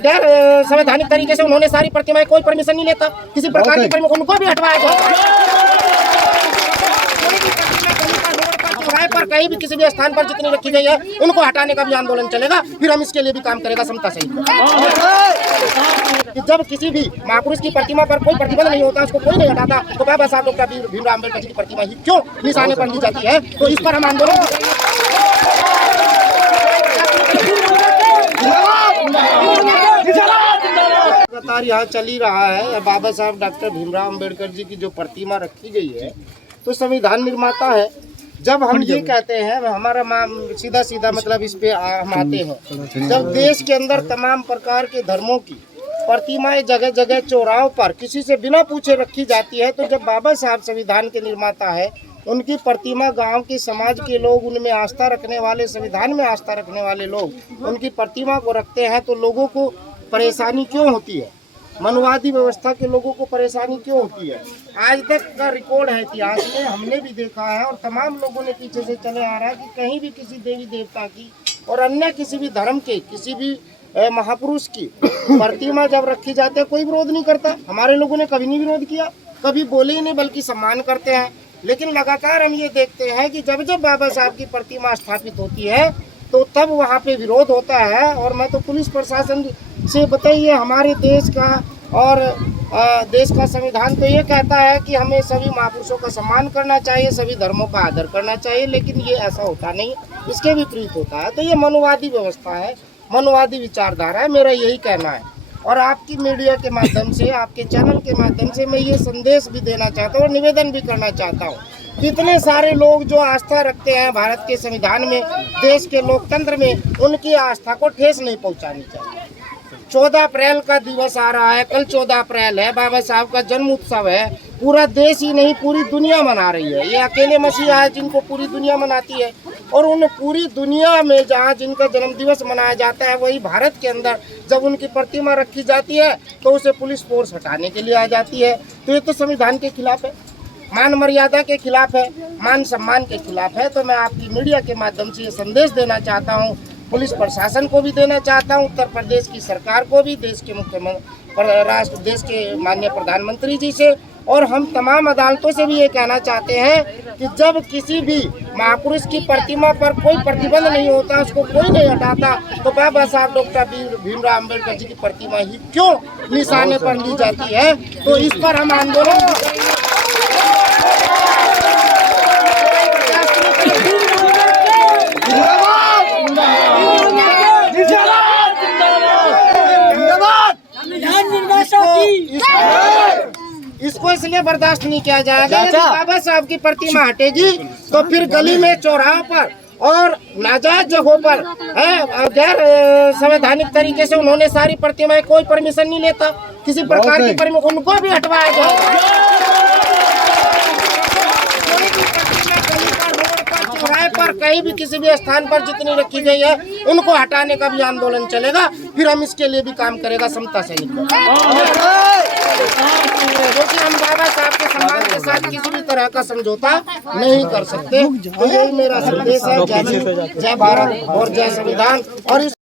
गैर संवैधानिक तरीके से उन्होंने सारी प्रतिमाएं, कोई परमिशन नहीं लेता किसी प्रकार की परमिशन, उनको भी हटवाया जाए। पर कहीं भी किसी भी स्थान पर जितनी रखी गई है उनको हटाने का भी आंदोलन चलेगा। फिर हम इसके लिए भी काम करेगा समता सही। जब किसी भी महापुरुष की प्रतिमा पर कोई प्रतिबंध नहीं होता, उसको कोई नहीं हटाता, तो बाबा साहब डॉक्टर भीमराव अम्बेडकर जी की प्रतिमा ही क्यों निशाने पर ली जाती है? तो इस पर हम आंदोलन लगातार यहाँ चल ही रहा है। बाबा साहब डॉक्टर भीमराव अम्बेडकर जी की जो प्रतिमा रखी गई है, तो संविधान निर्माता है। जब हम ये कहते हैं, हमारा सीधा सीधा मतलब इस पे हम आते हैं, जब देश के अंदर तमाम प्रकार के धर्मों की प्रतिमाएं जगह जगह चौराहों पर किसी से बिना पूछे रखी जाती है, तो जब बाबा साहब संविधान के निर्माता है, उनकी प्रतिमा गांव के समाज के लोग, उनमें आस्था रखने वाले, संविधान में आस्था रखने वाले लोग उनकी प्रतिमा को रखते हैं, तो लोगों को परेशानी क्यों होती है? मनुवादी व्यवस्था के लोगों को परेशानी क्यों होती है? आज तक का रिकॉर्ड है इतिहास में, हमने भी देखा है और तमाम लोगों ने पीछे से चले आ रहा है कि कहीं भी किसी देवी देवता की और अन्य किसी भी धर्म के किसी भी महापुरुष की प्रतिमा जब रखी जाती है, कोई विरोध नहीं करता। हमारे लोगों ने कभी नहीं विरोध किया, कभी बोले ही नहीं, बल्कि सम्मान करते हैं। लेकिन लगातार हम ये देखते हैं कि जब जब बाबा साहब की प्रतिमा स्थापित होती है, तो तब वहाँ पे विरोध होता है। और मैं तो पुलिस प्रशासन से बताइए, हमारे देश का और देश का संविधान तो ये कहता है कि हमें सभी महापुरुषों का सम्मान करना चाहिए, सभी धर्मों का आदर करना चाहिए, लेकिन ये ऐसा होता नहीं, इसके विपरीत होता है। तो ये मनुवादी व्यवस्था है, मनुवादी विचारधारा है, मेरा यही कहना है। और आपकी मीडिया के माध्यम से, आपके चैनल के माध्यम से मैं ये संदेश भी देना चाहता हूँ और निवेदन भी करना चाहता हूँ, कितने सारे लोग जो आस्था रखते हैं भारत के संविधान में, देश के लोकतंत्र में, उनकी आस्था को ठेस नहीं पहुंचानी चाहिए। 14 अप्रैल का दिवस आ रहा है, कल 14 अप्रैल है, बाबा साहब का जन्म उत्सव है, पूरा देश ही नहीं पूरी दुनिया मना रही है। ये अकेले मसीहा है जिनको पूरी दुनिया मनाती है, और उन पूरी दुनिया में जहाँ जिनका जन्म दिवस मनाया जाता है, वही भारत के अंदर जब उनकी प्रतिमा रखी जाती है तो उसे पुलिस फोर्स हटाने के लिए आ जाती है। तो ये तो संविधान के खिलाफ है, मान मर्यादा के खिलाफ है, मान सम्मान के खिलाफ है। तो मैं आपकी मीडिया के माध्यम से ये संदेश देना चाहता हूँ, पुलिस प्रशासन को भी देना चाहता हूँ, उत्तर प्रदेश की सरकार को भी, देश के मुख्यमंत्री, देश के माननीय प्रधानमंत्री जी से, और हम तमाम अदालतों से भी ये कहना चाहते हैं कि जब किसी भी महापुरुष की प्रतिमा पर कोई प्रतिबंध नहीं होता, उसको कोई नहीं हटाता, तो बाबा साहब डॉक्टर भीमराव अम्बेडकर जी की प्रतिमा ही क्यों निशाने पर ली जाती है? तो इस पर हम आंदोलन इसको इसलिए बर्दाश्त नहीं किया जाएगा। यदि बाबा साहब की प्रतिमा हटेगी तो फिर गली में, चौराहों पर और नाजायज जगहों पर गैर संवैधानिक तरीके से उन्होंने सारी प्रतिमाएं, कोई परमिशन नहीं लेता किसी प्रकार की परमिशन, उनको भी हटवाया जाए। पर कहीं भी किसी भी स्थान पर जितनी रखी गई है उनको हटाने का भी आंदोलन चलेगा। फिर हम इसके लिए भी काम करेगा समता सैनिक, क्योंकि हम बाबा साहब के सम्मान के साथ किसी भी तरह का समझौता नहीं कर सकते। तो यही मेरा संदेश है। जय भारत और जय संविधान। और